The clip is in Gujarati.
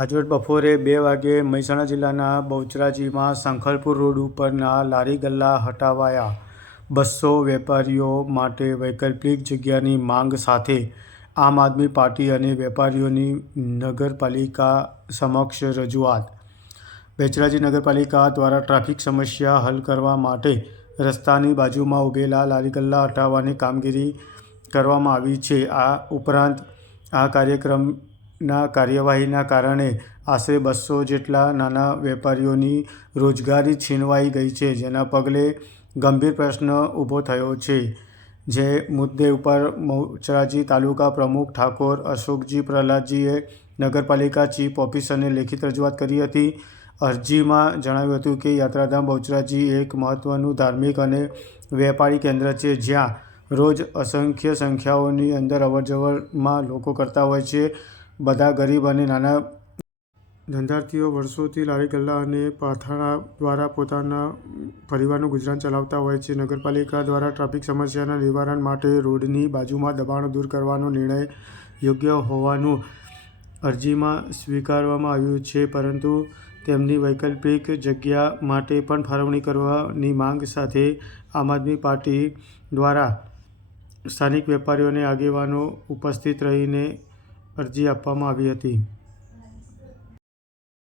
આજરોજ બપોરે બે વાગ્યે મહેસાણા જિલ્લાના બહુચરાજીમાં શંખલપુર રોડ ઉપરના લારી ગલ્લા હટાવાયા. બસો વેપારીઓ માટે વૈકલ્પિક જગ્યાની માંગ સાથે આમ આદમી પાર્ટી અને વેપારીઓની નગરપાલિકા સમક્ષ રજૂઆત. બેચરાજી નગરપાલિકા દ્વારા ટ્રાફિક સમસ્યા હલ કરવા માટે રસ્તાની બાજુમાં ઉભેલા લારી ગલ્લા હટાવવાની કામગીરી કરવામાં આવી છે. આ ઉપરાંત આ કાર્યક્રમના કાર્યવાહીના કારણે આશરે બસો જેટલા નાના વેપારીઓની રોજગારી છીનવાઈ ગઈ છે, જેના પગલે ગંભીર પ્રશ્ન ઊભો થયો છે. જે મુદ્દે ઉપર મોચરાજી તાલુકા પ્રમુખ ઠાકોર અશોકજી પ્રહલાદજીએ નગરપાલિકા ચીફ ઓફિસરને લેખિત રજૂઆત કરી હતી. અરજીમાં જણાવ્યું હતું કે યાત્રાધામ બહુચરાજી એક મહત્ત્વનું ધાર્મિક અને વેપારી કેન્દ્ર છે, જ્યાં રોજ અસંખ્ય સંખ્યાઓની અંદર અવરજવરમાં લોકો કરતા હોય છે. બધા ગરીબ અને નાના ધંધાર્થીઓ વર્ષોથી લારી ગલ્લા અને પાથાણા દ્વારા પોતાના પરિવારનું ગુજરાન ચલાવતા હોય છે. નગરપાલિકા દ્વારા ટ્રાફિક સમસ્યાના નિવારણ માટે રોડની બાજુમાં દબાણ દૂર કરવાનો નિર્ણય યોગ્ય હોવાનું અરજીમાં સ્વીકારવામાં આવ્યું છે, પરંતુ તેમની વૈકલ્પિક જગ્યા માટે પણ ફાળવણી કરવાની માંગ સાથે આમ આદમી પાર્ટી દ્વારા સ્થાનિક વેપારીઓને આગેવાનો ઉપસ્થિત રહીને અરજી આપવામાં આવી હતી.